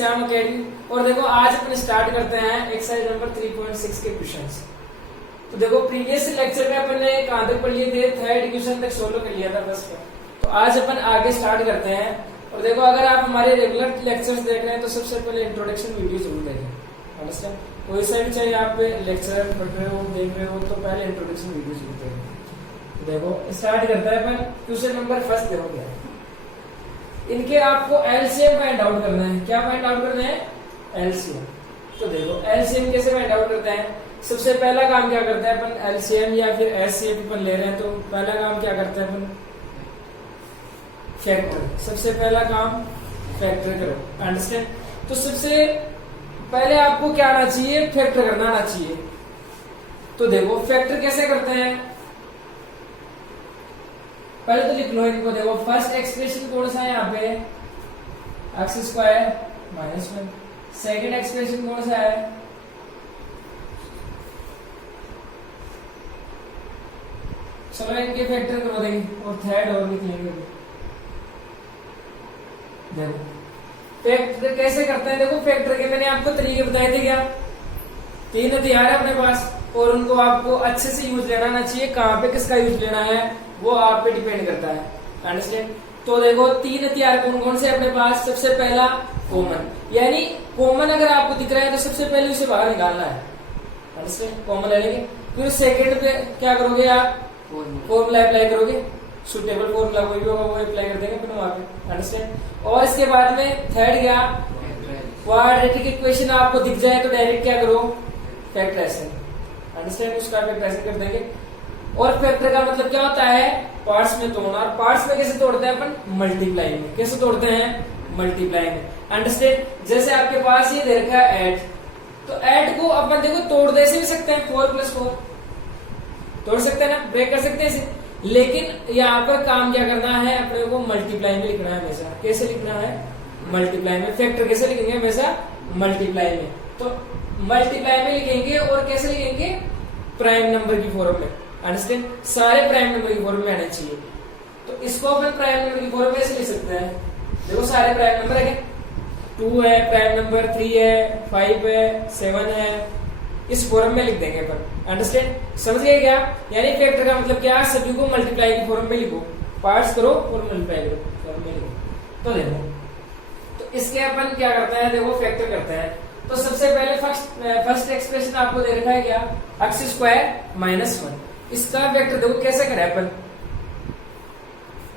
Shyam academy. और देखो आज अपन स्टार्ट करते हैं एक्सरसाइज नंबर 3.6 के क्वेश्चंस। तो देखो प्रीवियस लेक्चर में अपन ने कहां तक पढ़ लिए थे, थर्ड क्वेश्चन तक सोल्व कर लिया था बस का। तो आज अपन आगे स्टार्ट करते हैं। और देखो अगर आप हमारे रेगुलर लेक्चर्स देख रहे हैं तो सबसे पहले इंट्रोडक्शन वीडियो जरूर देखें, अंडरस्टैंड। कोई सा भी चाहिए आप लेक्चर पढ़ रहे हो देख रहे हो तो पहले इंट्रोडक्शन वीडियो जरूर देखें। तो देखो स्टार्ट करता है अपन क्वेश्चन नंबर फर्स्ट। देखो क्या इनके आपको एलसीएम फाइंड आउट करना है। क्या फाइंड आउट करना है? एलसीएम। तो देखो एलसीएम कैसे फाइंड आउट करते हैं। सबसे पहला काम क्या करते हैं अपन, एलसीएम या फिर एचसीएफ अपन ले रहे हैं तो पहला काम क्या करते हैं अपन, फैक्टर। सबसे पहला काम फैक्टर करो, अंडरस्टैंड। तो सबसे पहले आपको क्या आना चाहिए, फैक्टर करना आना चाहिए। तो देखो फैक्टर कैसे करते हैं, पहले तो लिख लो इनको। देखो फर्स्ट एक्सप्रेशन कौन सा है यहाँ पे, x square minus 1। Second expression कौन सा है, चलो इनके फैक्टर करो देंगे और थर्ड और लिख लेंगे। देखो फैक्टर कैसे करते हैं। देखो फैक्टर के मैंने आपको तरीके बताए थे क्या, 3 हथियार है अपने पास और उनको आपको अच्छे से यूज लेना आना चाहिए। कहां पे किसका यूज लेना है वो आप पे डिपेंड करता है, अंडरस्टैंड। तो देखो 3 हथियार कौन कौन से अपने पास। सबसे पहला कॉमन, यानी कॉमन अगर आपको दिख रहा है तो सबसे पहले उसे बाहर निकालना है, अंडरस्टैंड। कॉमन ले लेंगे। फिर सेकंड पे क्या करोगे आप, फॉर्मूला अप्लाई करोगे, सुटेबल फॉर्मूला कोई भी होगा वो अप्लाई कर देंगे फिर वहां पे, अंडरस्टैंड। और इसके बाद में थर्ड क्या, क्वाड्रेटिक इक्वेशन आपको दिख जाए तो डायरेक्ट क्या करो, फैक्टराइजेशन, अंडरस्टैंड। उसका फैक्टराइजेशन कर देंगे। और फैक्टर का मतलब क्या होता है, पार्ट्स में तोड़ना। और पार्ट्स में कैसे तोड़ते हैं अपन, मल्टीप्लाई में। कैसे तोड़ते हैं, मल्टीप्लाई में, अंडरस्टैंड। जैसे आपके पास ये दे रखा है 8, तो 8 को अपन देखो तोड़ दे भी सकते हैं, 4 + 4 तोड़ सकते हैं ना, ब्रेक कर सकते हैं इसे। लेकिन यहाँ पर काम क्या करना है, अपने को मल्टीप्लाई में लिखना है हमेशा। कैसे लिखना है, मल्टीप्लाई में। फैक्टर कैसे लिखेंगे, हमेशा मल्टीप्लाई में। तो मल्टीप्लाई में लिखेंगे और कैसे लिखेंगे, प्राइम नंबर की फॉर्म में, अंडरस्टैंड। सारे प्राइम नंबर की फॉर्म में आने चाहिए। तो इसको अपन प्राइम नंबर की फॉर्म में ऐसे लिख सकते हैं। देखो सारे प्राइम नंबर है, 2 है प्राइम नंबर, 3 है, 5 है, 7 है, इस फॉर्म में लिख देंगे अपन, अंडरस्टैंड। समझ गए क्या, यानी फैक्टर का मतलब क्या, सभी को मल्टीप्लाई की फॉर्म में लिखो, पार्ट्स करो और मल्टीप्लाई करो, फॉर्म में लिखो। तो देखो तो इसके अपन क्या करते हैं, देखो फैक्टर करते हैं। तो सबसे पहले फर्स्ट एक्सप्रेशन आपको दे रखा है क्या, एक्स स्क्वायर माइनस 1। इसका फैक्टर देखो कैसे करें अपन,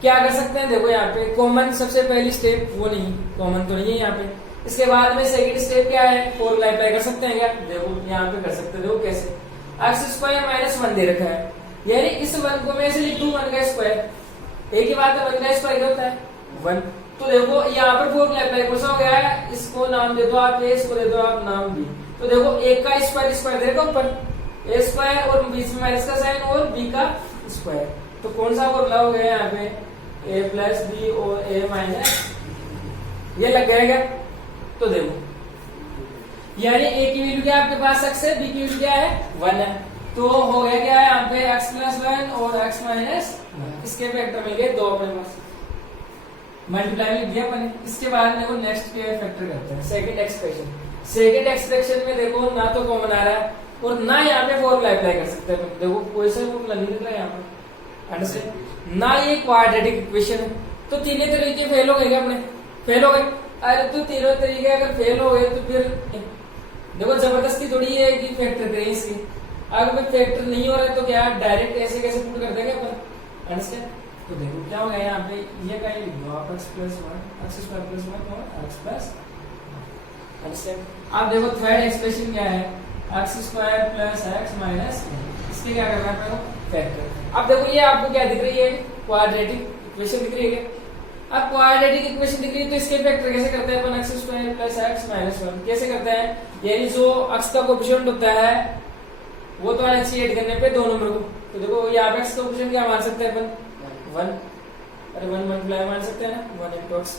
क्या कर सकते हैं। देखो यहाँ पे कॉमन सबसे पहली स्टेप, वो नहीं कॉमन तो नहीं है यहाँ पे। इसके बाद में सेकंड स्टेप क्या है, फॉर्मूला अप्लाई कर सकते हैं क्या, देखो यहाँ पे कर सकते हैं। देखो कैसे, एक्स स्क्वायर माइनस 1 दे रखा है, यानी इस 1 को मैं ऐसे लिख दूं 1 का स्क्वायर। एक ही बात है, 1 का स्क्वायर क्या होता है, 1। तो देखो यहाँ पर फॉर्मूला अप्लाई कौन सा हो गया है, इसको नाम दे दो आप ए, इसको दे दो आप नाम बी। तो देखो ए का स्क्वायर दे रखा ऊपर, ए स्क्वायर और बीच में माइनस का साइन और बी का स्क्वायर। तो कौन सा फॉर्मूला हो गया यहाँ पे, a + b और a - ये लग गया। तो देखो यानी a की वैल्यू क्या आपके पास x है, b की वैल्यू क्या है 1 है। तो हो गया क्या है यहाँ पे x + 1 और x - 1। इसके फैक्टर मिल गए 2 अपने पास, मल्टीप्लाई लिख दिया अपन। इसके बाद देखो नेक्स्ट के फैक्टर करते हैं, सेकंड एक्सप्रेशन। सेकंड एक्सप्रेशन में देखो ना तो कॉमन आ रहा है और ना यहाँ पे फॉर्मूला अप्लाई कर सकते हैं। देखो कोई सा फॉर्मूला नहीं निकला यहाँ पर, अंडरस्टैंड। ना ये क्वाड्रेटिक इक्वेशन है। तो तीनों तरीके फेल हो गए अपने, फेल हो गए। अरे तो तीनों तरीके अगर फेल हो गए तो फिर देखो जबरदस्ती थोड़ी है कि फैक्टर करें इसकी। अगर फैक्टर नहीं हो रहा है तो क्या डायरेक्ट ऐसे कैसे पुट कर देंगे अपन, अंडरस्टैंड। तो देखो क्या हो गया यहाँ पे, ये का ही लिख दो आप, x + 1, x² + 1 और x+, अंडरस्टैंड। अब देखो थर्ड एक्सप्रेशन क्या है, x² + x - 1। इसके क्या करना है आपको, फैक्टर। अब देखो ये आपको क्या दिख रही है, क्वाड्रेटिक इक्वेशन दिख रही है। अब क्वाड्रेटिक इक्वेशन दिख रही है तो इसके फैक्टर कैसे करते हैं अपन, x² + x - 1 कैसे करते हैं, यानी जो x का कोएफिशिएंट होता है वो तो आना चाहिए ऐड करने पे 2 नंबर को। तो देखो यहाँ पे x का कोएफिशिएंट क्या मान सकते हैं अपन, 1। अरे 1 मल्टीप्लाई मान सकते हैं ना, 1 × x।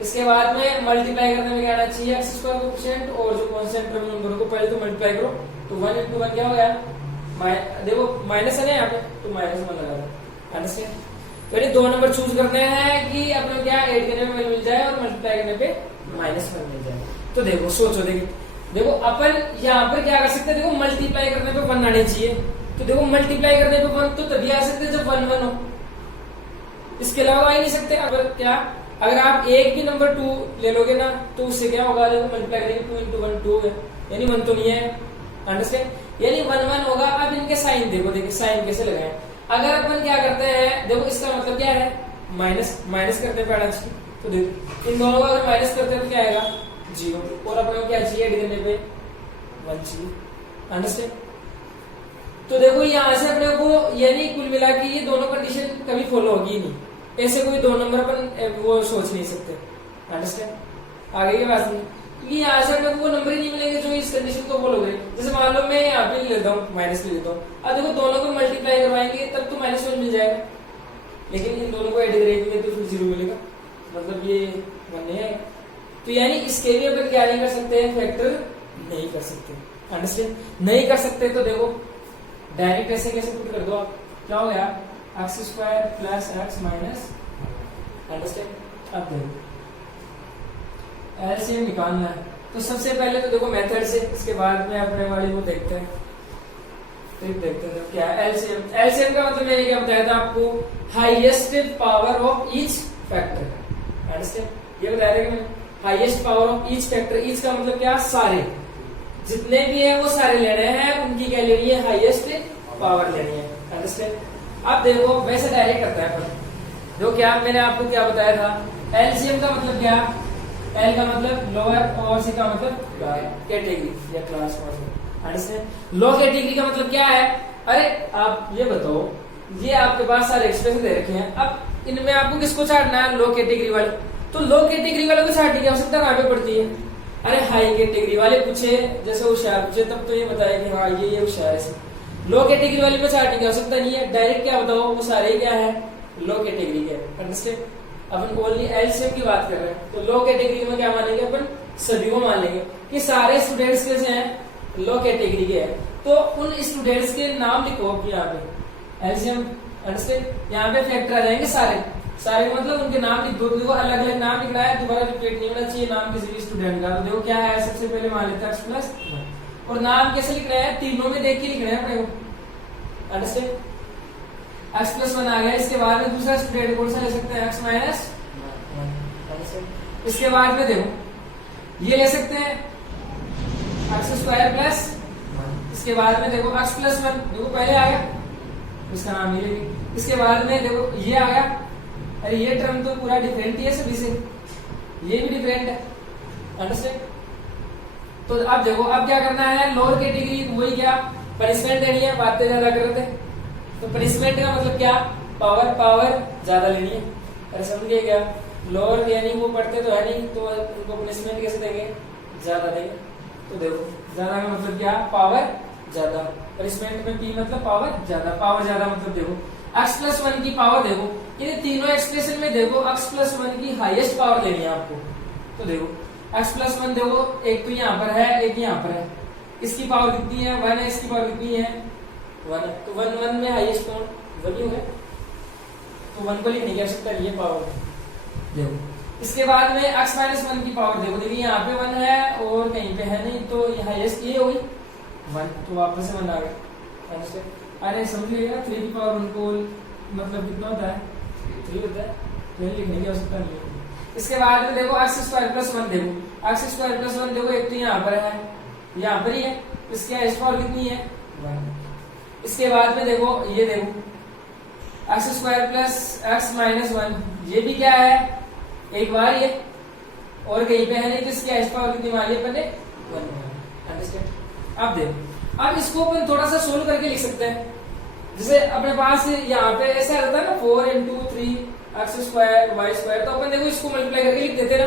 इसके बाद में मल्टीप्लाई करने में क्या आना चाहिए, x² कोएफिशिएंट और जो कांस्टेंट टर्म नंबर को पहले तो मल्टीप्लाई करो। तो 1 × 1 क्या हो गया, देखो माइनस है ना यहाँ पे, तो -1 लगा दो, अंडरस्टैंड। तो 2 नंबर चूज करने हैं कि अपने क्या ऐड करने में मिल जाए और मल्टीप्लाई करने पे -1 मिल जाएगा। तो देखो सोचो, देखो अपन यहाँ पर क्या कर सकते हैं, देखो मल्टीप्लाई करने पे 1 आने चाहिए। तो देखो मल्टीप्लाई करने पे 1 तो तभी आ सकते हैं जब 1 1 हो, इसके अलावा आ ही नहीं सकते। अगर आप एक भी नंबर 2 ले लोगे ना तो उससे क्या होगा, देखो मल्टीप्लाई करेंगे 2 into 1 2 है, यानी 1 तो नहीं है, अंडरस्टैंड, यानी 1 1 होगा। अब इनके साइन देखो साइन कैसे लगाए। अगर अपन क्या करते हैं, देखो इसका मतलब क्या है, माइनस करते हैं पैरेंट्स की। तो देखो इन दोनों को अगर माइनस करते हैं तो क्या आएगा 0, और अपने को क्या चाहिए ऐड करने पे 1 चाहिए, अंडरस्टैंड। तो देखो यहाँ से अपने को यानी कुल मिला के ये दोनों कंडीशन कभी फॉलो होगी ही नहीं, ऐसे कोई 2 नंबर अपन वो सोच नहीं सकते, अंडरस्टैंड। आगे की बात नहीं, क्योंकि यहाँ से अपने को वो नंबर ही नहीं मिलेंगे जो इस कंडीशन को फॉलो करें। जैसे मान लो मैं यहाँ पे लेता हूँ माइनस ले लेता हूँ, अब देखो दोनों को मल्टीप्लाई करवाएंगे तब तो -1 मिल जाएगा, लेकिन इन दोनों को ऐड करेंगे तो फिर 0 मिलेगा, मतलब ये 1 नहीं आएगा। तो यानी इसके भी अपन क्या नहीं कर सकते हैं, फैक्टर नहीं कर सकते, अंडरस्टैंड, नहीं कर सकते। तो देखो डायरेक्ट ऐसे कैसे पुट कर दो आप, क्या हो गया x² + x माइनस, अंडरस्टैंड। अब देखो एलसीएम निकालना है, तो सबसे पहले तो देखो मेथड से, इसके बाद में अपने वाली को देखते हैं। देखते हैं क्या एलसीएम। एलसीएम का मतलब मैंने क्या बताया था आपको, highest power of each factor, understand, ये बताया था कि मैंने highest power of each factor. Each का मतलब क्या, सारे जितने भी है वो सारे लेने हैं, उनकी क्या लेनी है, हाईएस्ट पावर लेनी है, अंडरस्टैंड। अब देखो वैसे डायरेक्ट करता है अपन, जो क्या मैंने आपको क्या बताया था, एलसीएम का मतलब क्या, एल का मतलब लोअर और सी का मतलब कैटेगरी या क्लास, अंडरस्टैंड। लो कैटेगरी का मतलब क्या है, अरे आप ये बताओ, ये आपके पास सारे एक्सप्रेशन दे रखे हैं, अब इनमें आपको किसको छाटना है, लो कैटेगरी वाले। तो लो कैटेगरी वाले को छाटने की आवश्यकता कहाँ पे पड़ती है, अरे हाई कैटेगरी वाले पूछे, जैसे होशियार पूछे तब तो ये बताया कि हाँ ये होशियार है। लो कैटेगरी वाले को छाटने की आवश्यकता नहीं है, डायरेक्ट क्या बताओ, वो सारे क्या है, लो कैटेगरी के, अंडरस्टैंड। अपन ओनली एलसीएम की बात कर रहे हैं, तो लो कैटेगरी में क्या मानेंगे अपन, सभी को मान लेंगे कि सारे स्टूडेंट्स कैसे हैं, लो कैटेगरी के हैं। तो उन स्टूडेंट्स के नाम लिखो यहाँ पे, एलसीएम, अंडरस्टैंड। यहाँ पे फैक्टर आ जाएंगे सारे मतलब उनके नाम लिख दो, देखो अलग अलग नाम लिखना है, दोबारा रिपीट नहीं होना चाहिए नाम किसी भी स्टूडेंट का। तो देखो क्या है, सबसे पहले मान लेते हैं x+1, और नाम कैसे लिखना है, तीनों में देख के लिखना है अपने को, अंडरस्टैंड। x+1 आ गया, इसके बाद में दूसरा स्टूडेंट कौन सा ले सकते हैं, x -1। इसके बाद में देखो ये ले सकते हैं x² +, इसके बाद में देखो x+1, देखो पहले आ गया, इसका नाम ये लेंगे। इसके बाद में देखो ये आ गया, अरे ये टर्म तो पूरा डिफरेंट ही है सभी से, ये भी डिफरेंट है, अंडरस्टैंड। तो अब देखो अब क्या करना है, लोअर कैटेगरी वही क्या, पनिशमेंट देनी है, बातें ज्यादा कर रहे थे। तो पनिशमेंट का मतलब क्या, पावर ज्यादा लेनी है, अरे समझ गए क्या, लोअर यानी वो पढ़ते तो है नहीं, तो उनको पनिशमेंट कैसे देंगे, ज्यादा देंगे। तो देखो ज्यादा का मतलब क्या, पावर ज्यादा, पनिशमेंट में पी मतलब पावर ज्यादा मतलब देखो x+1 की पावर, देखो ये तीनों एक्सप्रेशन में देखो x+1 की हाईएस्ट पावर लेनी है आपको। तो देखो x+1 देखो एक तो यहाँ पर है, एक यहाँ पर है, इसकी पावर कितनी है, 1 है, इसकी पावर कितनी है, 1 है। तो 1 में हाईएस्ट कौन, 1 ही होगा, तो 1 को लिखने की आवश्यकता नहीं है, पावर देखो। इसके बाद में x-1 की पावर देखो, देखिए यहाँ पे 1 है और कहीं पे है नहीं, तो हाईएस्ट ये होगी 1, तो वापस से 1 आ गया। अरे समझ लीजिएगा 3 की पावर उनको मतलब कितना होता है, 3 होता है, तो लिखने की आवश्यकता नहीं है। इसके बाद में देखो x² + 1 देखो, x² + 1 देखो एक तो यहाँ पर है, यहाँ पर ही है, इसकी हाईएस्ट पावर कितनी है, 1। इसके बाद में देखो ये देखो x² + x - 1, ये भी क्या है, एक बार ये और कहीं पे है नहीं, तो इसकी हाईएस्ट पावर कितनी मान ली अपन ने, 1, अंडरस्टैंड। अब देखो अब इसको अपन थोड़ा सा सोल्व करके लिख सकते हैं, जैसे अपने पास यहाँ पे ऐसा रहता है ना 4 × 3 x² y², तो अपन देखो इसको मल्टीप्लाई करके लिख देते ना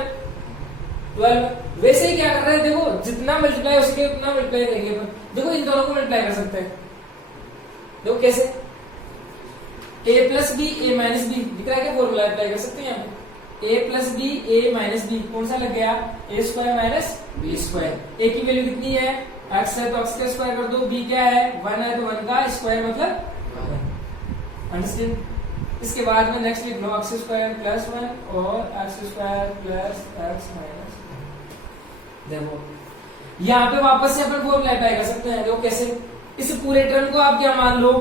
12। वैसे ही क्या कर रहे हैं, देखो जितना मल्टीप्लाई हो सके उतना मल्टीप्लाई करेंगे अपन। देखो इन दोनों को मल्टीप्लाई कर सकते हैं, देखो कैसे, a + b a - b दिख रहा है क्या, फॉर्मूला अप्लाई कर सकते हैं यहाँ पे, a + b a - b कौन सा लग गया, a² - b²। a की वैल्यू कितनी है, x है तो x का स्क्वायर कर दो, b क्या है 1 है तो 1 का स्क्वायर मतलब 1, अंडरस्टैंड। इसके बाद में नेक्स्ट लिख लो x² + 1 और x² + x - 1। देखो यहाँ पे वापस से अपन फॉर्मूला अप्लाई कर सकते हैं। देखो कैसे, इस पूरे टर्म को आप क्या मान लो,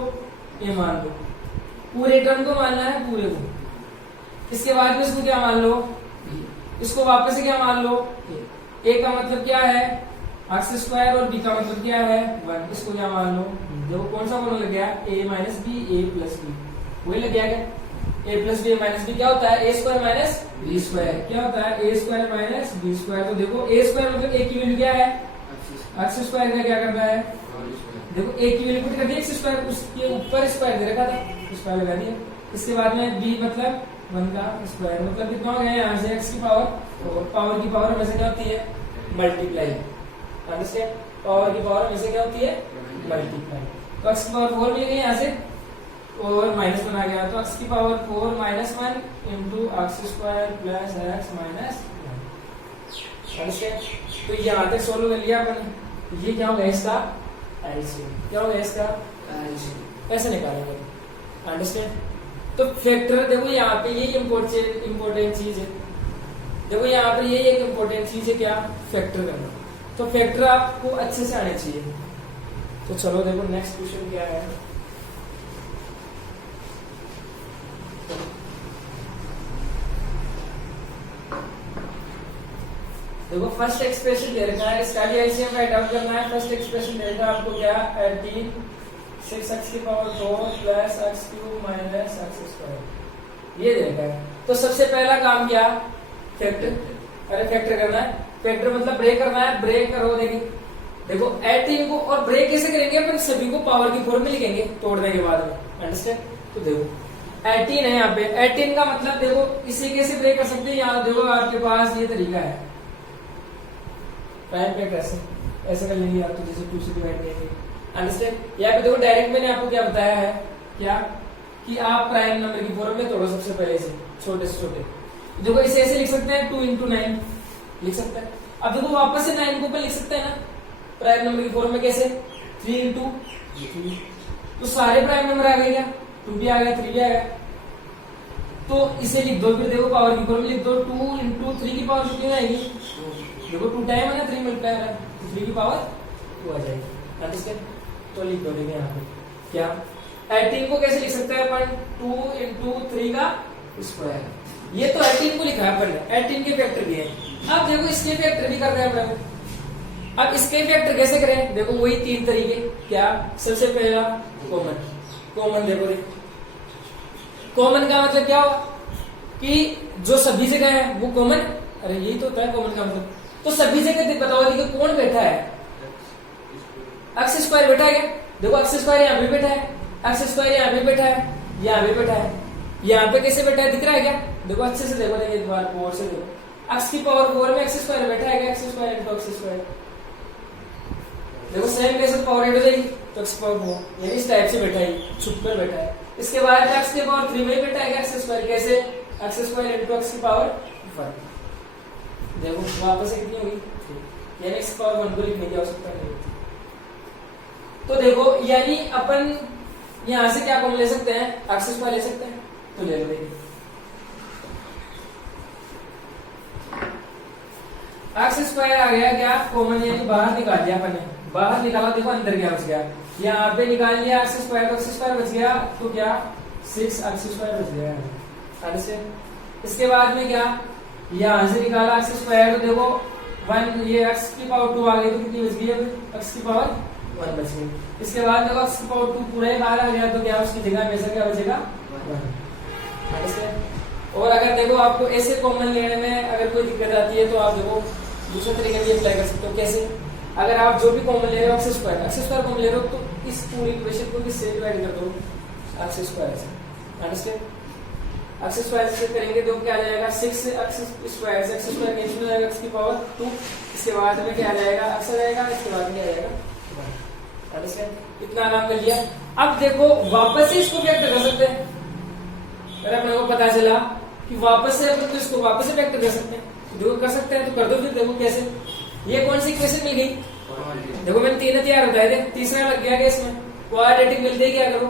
ये मान लो, पूरे टर्म को मानना है पूरे को। इसके बाद में इसको क्या मान लो, इसको वापस से क्या मान लो, ए का मतलब क्या है एक्स स्क्वायर और बी का मतलब क्या है 1, इसको क्या मान लो। देखो कौन सा फॉर्मूला लग गया, ए माइनस बी ए प्लस बी, वही लग गया क्या, ए प्लस बी माइनस बी क्या होता है ए स्क्वायर माइनस बी स्क्वायर, क्या होता है ए स्क्वायर माइनस बी स्क्वायर। तो देखो ए स्क्वायर मतलब ए की वैल्यू क्या है एक्स स्क्वायर का क्या करता है, देखो ए की वैल्यू पुट कर दी एक्स स्क्वायर, उसके ऊपर स्क्वायर दे रखा था, स्क्वायर लगा दिया। इसके बाद में बी मतलब 1 का स्क्वायर, मतलब कितना हो गया यहाँ से एक्स की पावर, और पावर की पावर हमेशा क्या होती है मल्टीप्लाई, अंडरस्टैंड, पावर की पावर हमेशा क्या होती है मल्टीप्लाई। तो एक्स की पावर 4 मिल गई यहाँ से और माइनस 1 आ गया, तो एक्स की power 4 minus 1 into x square plus x minus 1, understand. तो यहाँ तक सोल्व कर लिया अपन, ये क्या होगा इसका एलसीएम, क्या होगा इसका एलसीएम, ऐसे निकालेंगे, अंडरस्टैंड। तो फैक्टर देखो यहाँ पे ये इम्पोर्टेंट चीज है, देखो यहाँ पे ये एक इम्पोर्टेंट चीज है क्या, फैक्टर करना। तो फैक्टर आपको अच्छे से आने चाहिए। तो चलो देखो नेक्स्ट क्वेश्चन क्या है, देखो फर्स्ट एक्सप्रेशन दे रखा है, इसका भी एलसीएम फाइंड आउट करना है। फर्स्ट एक्सप्रेशन दे रखा है आपको क्या 18 6x की power 4 plus x cube minus x square, ये दे रखा है। तो सबसे पहला काम क्या, फैक्टर, अरे फैक्टर करना है, फैक्टर मतलब ब्रेक करना है, ब्रेक करो। देखो 18 को और ब्रेक कैसे करेंगे अपन, सभी को पावर की फॉर्म में लिखेंगे तोड़ने के बाद में, अंडरस्टैंड। तो देखो 18 है यहाँ पे, 18 का मतलब देखो इसे कैसे ब्रेक कर सकते हैं, यहाँ देखो आपके पास ये तरीका है, प्राइम फैक्टर ऐसे कर लेंगे आप, तो जैसे 2 से डिवाइड करेंगे, अंडरस्टैंड। यहाँ पे देखो डायरेक्ट मैंने आपको क्या बताया है, क्या कि आप प्राइम नंबर की फॉर्म में तोड़ो सबसे पहले से छोटे से छोटे। देखो इसे ऐसे लिख सकते हैं 2 into 9 लिख सकते हैं। अब देखो वापस से 9 को ऊपर लिख सकते हैं ना प्राइम नंबर की फॉर्म में, कैसे 3 into 3, तो सारे प्राइम नंबर आ गए क्या, 2 भी आ गया 3 भी आ गया। तो इसे लिख दो, फिर देखो पावर की फॉर्म में लिख दो, 2 into 3 की पावर कितनी आएगी, देखो 2 टाइम है ना 3 मल्टीप्लाई है, 3 की पावर 2 आ जाएगी, अंडरस्टैंड। तो लिख दो देखिए यहाँ पे क्या, 18 को कैसे लिख सकते हैं अपन 2 into 3 का स्क्वायर, ये तो 18 को लिखा है अपन ने, 18 के फैक्टर भी है। अब देखो इसके फैक्टर भी कर रहे हैं अपन, अब इसके फैक्टर कैसे करें, देखो वही 3 तरीके, क्या सबसे पहला कॉमन देखो कॉमन का मतलब क्या हुआ कि जो सभी जगह है वो कॉमन, अरे यही तो होता है कॉमन का मतलब। तो सभी जगह बताओ देखिए कौन बैठा है, एक्स स्क्वायर बैठा है क्या, देखो एक्स स्क्वायर यहाँ पे बैठा है, एक्स स्क्वायर यहाँ पे बैठा है, यहाँ पे बैठा है, यहाँ पे कैसे बैठा है दिख रहा है क्या, देखो अच्छे से देखो, देखिए दोबारा पोर से देखो, एक्स की पावर 4 में एक्स स्क्वायर बैठा है क्या, x square into x square, देखो सेम कैसे पावर ऐड हो जाएगी, तो एक्स पावर 4 ये इस टाइप से बैठा है, छुप कर बैठा है। इसके बाद एक्स की पावर 3 में बैठा है क्या, एक्स स्क्वायर, कैसे एक्स स्क्वायर इंटू एक्स की पावर 5, देखो वापस से कितनी होगी, यानी एक्स पावर 1 को लिखने की आवश्यकता नहीं होती। तो देखो यानी अपन यहां से क्या कॉमन ले सकते हैं, एक्स स्क्वायर ले सकते हैं, तो ले लो एक्स स्क्वायर आ गया क्या कॉमन, यानी बाहर निकाल दिया अपन ने, बाहर निकाला, देखो अंदर क्या बच गया, यहाँ पे निकाल लिया एक्स स्क्वायर, तो एक्स स्क्वायर बच गया, तो क्या 6 एक्स स्क्वायर बच गया। इसके बाद में क्या, यहां से निकाला एक्स स्क्वायर, तो देखो 1 ये एक्स की पावर 2 आ गई, तो कितनी बच गई, एक्स की पावर 1 बच गई। इसके बाद देखो एक्स की पावर 2 पूरा ही बाहर आ गया, तो क्या उसकी जगह हमेशा क्या बचेगा 1। और अगर देखो आपको ऐसे कॉमन लेने में अगर कोई दिक्कत आती है, तो आप देखो दूसरे तरीके भी अप्लाई कर सकते हो, कैसे, अगर आप जो भी कॉमन ले रहे हो एक्स स्क्वायर कॉमन ले रहे हो, तो इस पूरी इक्वेशन को किससे डिवाइड कर दो, एक्स स्क्वायर से, अंडरस्टैंड। एक्स स्क्वायर से करेंगे तो क्या आ जाएगा 6 एक्स स्क्वायर से, एक्स स्क्वायर कैंसिल हो जाएगा, एक्स की पावर 2, इसके बाद में क्या आ जाएगा एक्स आ जाएगा, इसके बाद में क्या आ जाएगा, अंडरस्टैंड। इतना आराम कर लिया। अब देखो वापस से इसको फैक्टर कर सकते हैं, अगर अपने को पता चला कि वापस से अपन तो इसको वापस से फैक्टर कर सकते हैं, देखो कर सकते हैं, तो कर दो फिर, देखो कैसे, ये कौन सी इक्वेशन मिल गई, देखो मैंने 3 तैयार बताए थे, तीसरा लग गया इसमें, क्वाड्रेटिक मिलते ही क्या करो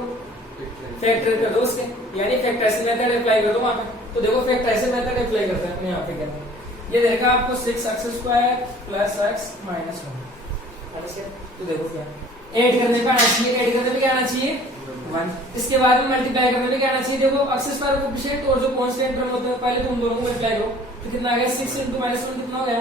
फैक्टर कर दो उसके, यानी फैक्टराइजेशन मेथड अप्लाई कर दो वहां पे। तो देखो फैक्टराइजेशन मेथड अप्लाई करते हैं अपने यहाँ पे, क्या ये देखा आपको 6x² प्लस x माइनस 1। तो देखो क्या ऐड करने पे आना चाहिए, ऐड करने पे क्या आना चाहिए 1। इसके बाद में मल्टीप्लाई करने पे क्या आना चाहिए, देखो x² कोएफिशिएंट और जो कांस्टेंट टर्म होता है पहले तुम दोनों को मल्टीप्लाई करो तो कितना आ गया 6 × -1 कितना हो गया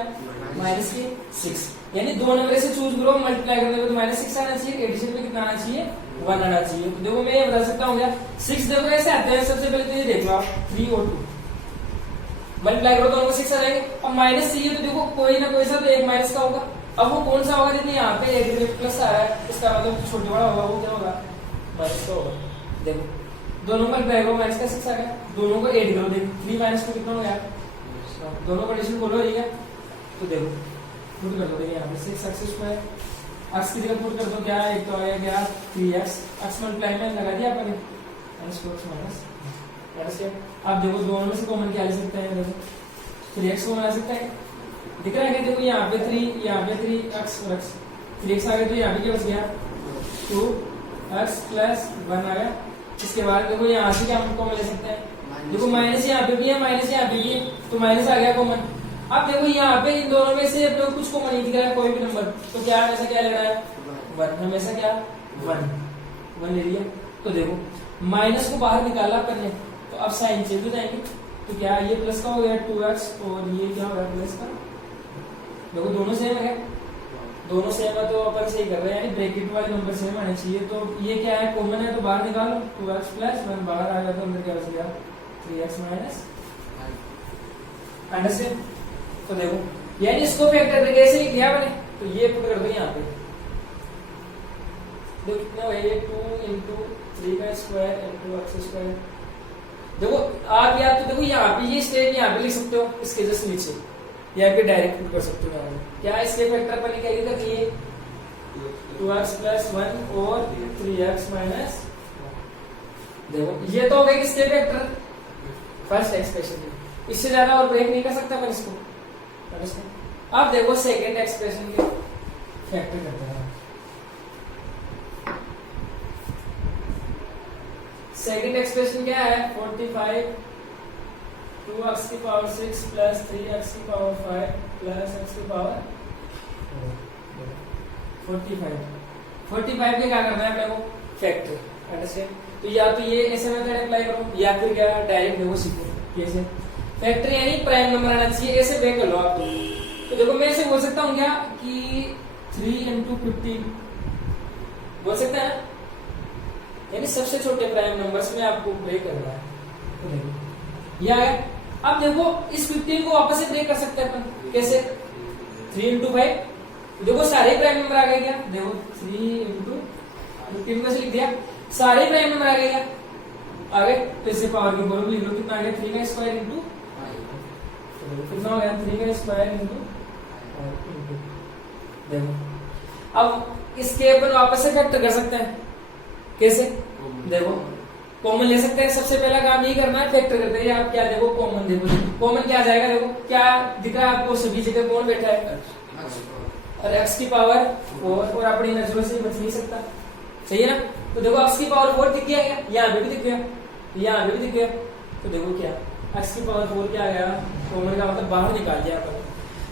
-6। यानी दो नंबर से चूज करो, मल्टीप्लाई करने पे तो -6 आना चाहिए, एडिशन में कितना आना चाहिए 1 आना चाहिए। तो देखो मैं ये बता सकता हूँ क्या 6 देखो ऐसे आते हैं, सबसे पहले तो ये देख लो आप 3 और 2 मल्टीप्लाई करो दोनों को 6 आ जाएंगे। अब माइनस चाहिए तो देखो कोई ना कोई सा तो एक माइनस का होगा। अब वो कौन सा होगा, जितनी यहाँ पे एक प्लस आ रहा है इसका मतलब छोटे बड़ा होगा, वो क्या होगा माइनस का होगा। देखो दोनों मल्टीप्लाई करो माइनस का 6 आ गया, दोनों को ऐड करो देखो 3 - 2 कितना हो गया, दोनों को एडिशन बोलो ठीक है। तो देखो पुट कर दो यहाँ पे 6x² x की जगह पुट कर दो, क्या एक तो आ गया 3x, x मल्टीप्लाई में लगा दिया आपने -4x माइनस। आप देखो दोनों में से कॉमन क्या ले सकते हैं, देखो 3x कॉमन आ सकता है, दिख रहा है कि देखो यहाँ पे 3 यहाँ पे 3x और x 3x आ गया तो यहाँ पे क्या बच गया 2x प्लस 1 आ गया। इसके बाद देखो यहाँ से क्या हम कॉमन ले सकते हैं, देखो माइनस यहाँ पे भी है माइनस यहाँ पे भी है तो माइनस आ गया कॉमन। अब देखो यहाँ पे इन दोनों में से अपने को कुछ कॉमन नहीं दिख रहा है कोई भी नंबर, तो क्या हमेशा क्या लेना है 1, हमेशा क्या 1 ले लिया। तो देखो माइनस को बाहर निकाला अपन ने तो अब साइन चेंज हो जाएंगे, तो क्या ये प्लस का हो गया 2x और ये क्या हो गया प्लस का। देखो दोनों सेम है, दोनों सेम है तो अपन सही कर रहे हैं, यानी ब्रैकेट वाले नंबर सेम आने चाहिए। तो ये क्या है कॉमन है तो बाहर निकालो 2x प्लस 1 बाहर आ गया तो अंदर क्या बच गया 3x माइनस अंडरस्टैंड। तो देखो यानी इसको फैक्टर करके ऐसे लिख दिया मैंने, तो ये पुट कर दो यहाँ पे, देखो कितना हो गया 2 × 3² × x²। देखो आप या तो देखो यहाँ पे ये स्टेप यहाँ पे लिख सकते हो इसके जस्ट नीचे, यहाँ पे डायरेक्ट पुट कर सकते हो यहाँ पे। क्या इसके फैक्टर पर क्या कर दिए 2x प्लस 1 और 3x माइनस। देखो ये तो हो गया किसके फैक्टर फर्स्ट एक्सप्रेशन, इससे ज्यादा और ब्रेक नहीं कर सकता अपन इसको। अब देखो सेकंड एक्सप्रेशन के फैक्टर करते हैं। सेकंड एक्सप्रेशन क्या है 45 2x की पावर 6 प्लस 3x की पावर 5 प्लस x की पावर 45 के क्या करना है अपने को फैक्टर अंडरस्टैंड। तो या तो ये ऐसे मेथड अप्लाई करो या फिर क्या डायरेक्ट देखो सीखो कैसे फैक्टर, यानी प्राइम नंबर आना चाहिए, ऐसे ब्रेक कर लो आप। तो देखो मैं ऐसे बोल सकता हूँ क्या कि 3 × 15 बोल सकते हैं, यानी सबसे छोटे प्राइम नंबर्स में आपको ब्रेक करना है। तो देखो ये आ गया। अब देखो इस 15 को वापस से ब्रेक कर सकते हैं अपन कैसे 3 × 5। देखो सारे प्राइम नंबर आ गए क्या, देखो 3 × 15 में से लिख दिया सारे प्राइम नंबर आ गए क्या आ गए। तो इससे पावर की फॉर्मूला लिख लो कितना आ गया 3² × कितना हो गया 3² × देखो अब इसके अपन वापस से फैक्टर कर सकते हैं कैसे, देखो कॉमन ले सकते हैं। सबसे पहला काम ये करना है फैक्टर करते हैं आप क्या देखो कॉमन देखो, कॉमन क्या आ जाएगा, देखो क्या दिख रहा है आपको सभी जगह कौन बैठा है और x की पावर 4 और अपनी नजरों से बच नहीं सकता, सही है ना। तो देखो x की पावर 4 दिख गया, यहाँ पे भी दिख गया, यहाँ पे भी दिख गया। तो देखो क्या x की पावर 4 क्या आ गया, कॉमन का मतलब बाहर निकाल दिया अपन।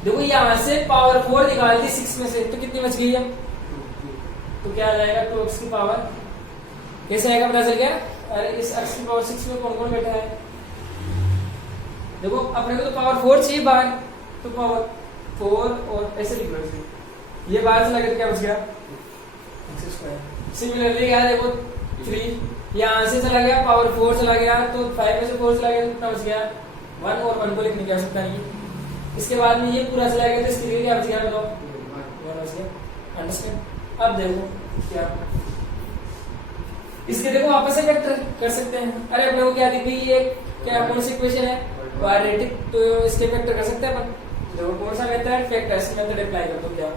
देखो यहाँ से पावर 4 निकाल दी 6 में से तो कितनी बच गई है, तो क्या आ जाएगा 2x की पावर कैसे आएगा पता चल गया। अरे इस x की पावर 6 में कौन कौन बैठा है, देखो अपने को तो पावर 4 चाहिए बाहर, तो पावर 4 और ऐसे लिख लो इसे, ये बाहर से लगे तो क्या बच गया x²। सिमिलरली क्या देखो 3 यहाँ से चला गया पावर 4 चला गया तो 5 में से 4 चला गया तो कितना बच गया 1 और 1 को लिखने की आवश्यकता नहीं है। इसके बाद में ये पूरा चला गया तो इसके लिए क्या बच गया बताओ 1 बच गया अंडरस्टैंड। अब देखो क्या इसके देखो वापस से फैक्टर कर सकते हैं। अरे अपने को क्या दिख गई ये क्या कौन सी इक्वेशन है क्वाड्रेटिक, तो इसके फैक्टर कर सकते हैं अपन। देखो कौन सा मेथड फैक्टर्स मेथड अप्लाई कर दो, क्या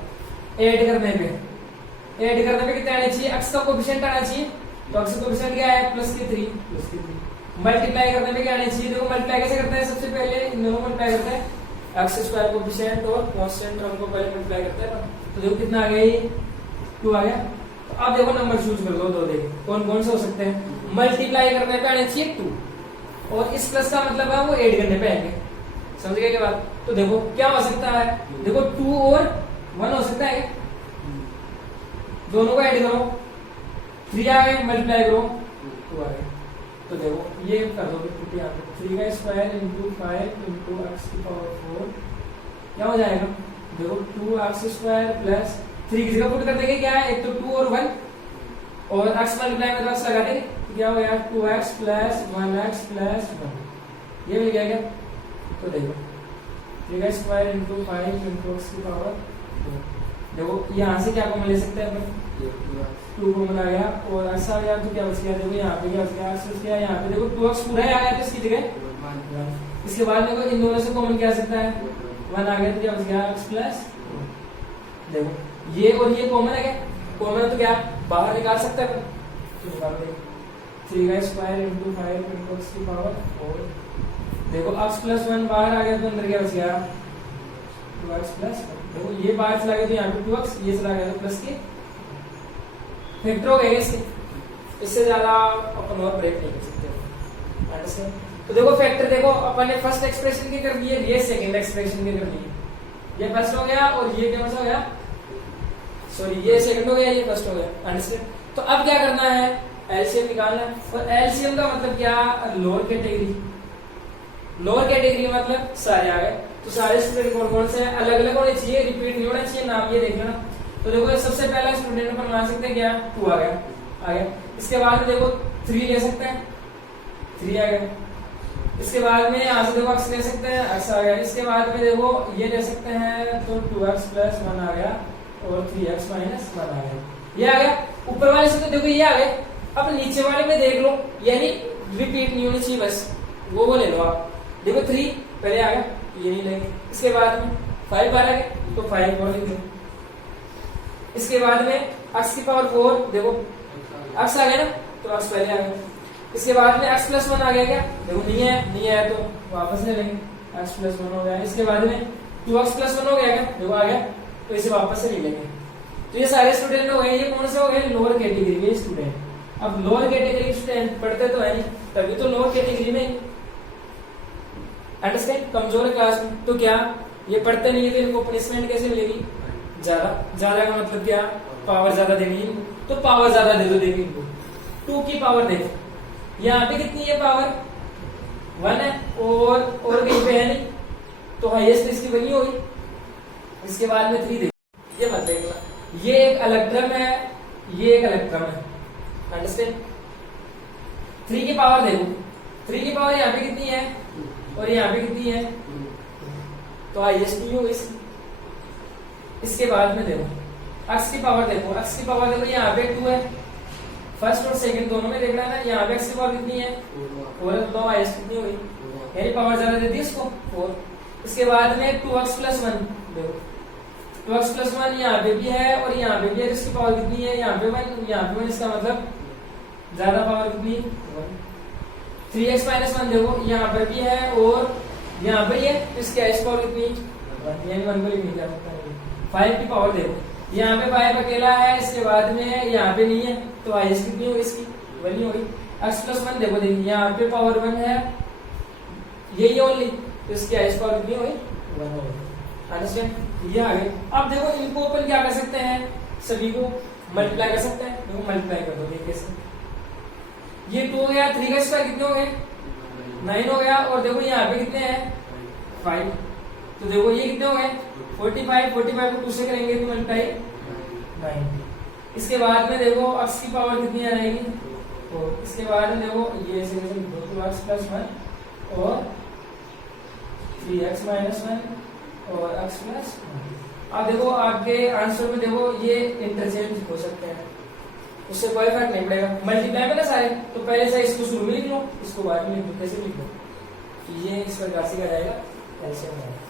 ऐड करने पे कितना आना चाहिए x का कोएफिशिएंट आना चाहिए, तो x का कोएफिशिएंट क्या है +3 मल्टीप्लाई करने पे क्या आना चाहिए, देखो मल्टीप्लाई कैसे करते हैं सबसे पहले इन दोनों मल्टीप्लाई करते हैं x² कोएफिशिएंट और कांस्टेंट टर्म को पहले मल्टीप्लाई करते हैं। तो देखो कितना आ गया ये 2 आ गया। तो अब देखो नंबर चूज कर दो देखो कौन कौन से हो सकते हैं। मल्टीप्लाई करने पे आने चाहिए 2 और इस प्लस का मतलब है वो ऐड करने पे आएंगे, समझ गए क्या बात? तो देखो क्या हो सकता है, देखो 2 और 1 हो सकता है, दोनों को ऐड करो, 3 आ गए, मल्टीप्लाई करो 2 आ गए। तो देखो ये कर दो 3 का स्क्वायर इंटू 5 इंटू एक्स की पावर 4 क्या हो जाएगा, देखो 2x स्क्वायर प्लस 3 किसी का पुट कर देंगे, क्या है एक तो 2 और 1 और x मल्टीप्लाई में तो x लगा देंगे, तो क्या हो गया 2x प्लस 1x प्लस 1, ये मिल गया क्या? तो देखो 3 का स्क्वायर इंटू 5 इंटू एक्स की पावर 2, देखो यहाँ से क्या कॉमन ले सकते हैं अपन, 2 कॉमन आ गया और x आ गया, तो क्या बच गया, देखो यहाँ पे क्या बच गया, x बच गया, यहाँ पे देखो 2x पूरा ही आ गया, तो इसकी जगह इसके बाद देखो इन दोनों से कॉमन क्या आ सकता है, 1 आ गया, तो क्या बच गया x प्लस, देखो ये और ये कॉमन है, क्या कॉमन है तो क्या बाहर निकाल सकते हैं, तो निकाल देंगे 3 का स्क्वायर इंटू 5 इंटू एक्स की पावर 4, देखो x प्लस 1 बाहर आ गया, तो अंदर क्या बच गया 2x प्लस 1, देखो ये बाहर चला गया तो यहाँ पे 2x, ये चला गया तो प्लस के फैक्टर हो गए इससे, इससे ज्यादा अपन और ब्रेक नहीं कर सकते, अंडरस्टैंड? तो देखो फैक्टर देखो अपन ने फर्स्ट एक्सप्रेशन की कर दी है, ये सेकंड एक्सप्रेशन की कर दी है, ये फर्स्ट हो गया और ये क्या हो गया, सॉरी ये सेकंड हो गया, ये फर्स्ट हो गया, अंडरस्टैंड? तो अब क्या करना है, एलसीएम निकालना है, और एलसीएम का मतलब क्या, लोअर कैटेगरी, लोअर कैटेगरी मतलब सारे आ गए, तो सारे स्टूडेंट कौन कौन से हैं, अलग अलग होने चाहिए, रिपीट नहीं होना चाहिए, नाम ये देख लेना। तो देखो सबसे पहला स्टूडेंट अपन मान सकते हैं क्या, 2 आ गया, इसके बाद में देखो 3 ले सकते हैं, 3 आ गया, इसके बाद में यहाँ से देखो x ले सकते हैं, x आ गया, इसके बाद में देखो ये ले सकते हैं, तो 2x प्लस 1 आ गया और 3x माइनस 1 आ गया, ये आ गया, ऊपर वाले से तो देखो ये आ गए, अब नीचे वाले में देख लो, यानी रिपीट नहीं होनी चाहिए, बस वो ले लो आप, देखो 3 पहले आ गया, ये नहीं लेंगे, इसके बाद में 5 आ गया, तो 5 और लिख दो, इसके बाद में x की पावर 4, देखो x आ गया ना, तो x पहले आ गया, इसके बाद में x प्लस 1 आ गया, क्या देखो नहीं है तो वापस ले लेंगे, x प्लस 1 हो गया, इसके बाद में 2x प्लस 1 हो गया, क्या देखो आ गया, तो इसे वापस से ले लेंगे। तो ये सारे स्टूडेंट हो गए, ये कौन से हो गए, लोअर कैटेगरी के स्टूडेंट। अब लोअर कैटेगरी स्टूडेंट पढ़ते तो है नहीं, तभी तो लोअर कैटेगरी में, अंडरस्टैंड? कमजोर क्लास में तो क्या ये पढ़ते नहीं है, तो इनको पनिशमेंट कैसे मिलेगी, ज्यादा का मतलब क्या, पावर ज्यादा देनी है, तो पावर ज्यादा दे दो, देगी इनको 2 की पावर देखो, यहाँ पे कितनी है पावर 1 है और कहीं पे है नहीं, तो हाईएस्ट इसकी बनी होगी, इसके बाद में 3 देखो, ये मत देखना, ये एक अलग क्रम है, ये एक अलग क्रम है, अंडरस्टैंड? 3 की पावर देखो, 3 की पावर यहाँ पे कितनी है और यहाँ पे कितनी है, तो हाईएस्ट नहीं होगी इसकी। इसके बाद में देखो x की पावर देखो, x की पावर देखो यहाँ पे 2 है, फर्स्ट और सेकंड दोनों में देखना है ना, यहाँ पे x की पावर कितनी है 4 है, तो हाईएस्ट कितनी होगी, यानी पावर ज्यादा देती है इसको 4। इसके बाद में 2x प्लस 1 देखो, 2x प्लस 1 यहाँ पे भी है और यहाँ पे भी है, इसकी पावर कितनी है, यहाँ पे 1, यहाँ पे 1, इसका मतलब ज्यादा पावर कितनी है 1। 3x माइनस 1 देखो, यहाँ पर भी है और यहाँ पर ही है, तो इसकी हाईएस्ट पावर कितनी है, यानी 1 को लिख नहीं जा सकता। 5 की पावर देखो, यहाँ पे 5 अकेला है, इसके बाद में है, यहाँ पे नहीं है, तो हाईएस्ट कितनी होगी इसकी 1 ही होगी। x प्लस 1 देखो, देखिए यहाँ पे पावर 1 है, यही ओनली, तो इसकी हाईएस्ट पावर कितनी होगी 1 होगी, अंडरस्टैंड? ये आ गए। अब देखो इनको अपन क्या कर सकते हैं, सभी को मल्टीप्लाई कर सकते हैं, देखो मल्टीप्लाई कर दो कैसे, ये 2 हो गया, 3 का स्क्वायर कितने हो गए 9 हो गया, और देखो यहाँ पे कितने हैं 5, तो देखो ये कितने हो गए 45 को 2 से करेंगे तो मल्टीप्लाई 9। इसके बाद में देखो x की पावर कितनी आ जाएगी, तो इसके बाद में देखो ये ऐसे x प्लस 1 और 3x माइनस 1 और x प्लस 1। अब देखो आपके आंसर में देखो ये इंटरचेंज हो सकते हैं, उससे कोई फर्क नहीं पड़ेगा, मल्टीप्लाई में ना सारे, तो पहले से इसको शुरू में लिख लो, इसको बाद में लिख लो, कैसे लिख लो, ये इस प्रकार से क्या जाएगा, ऐसे होगा।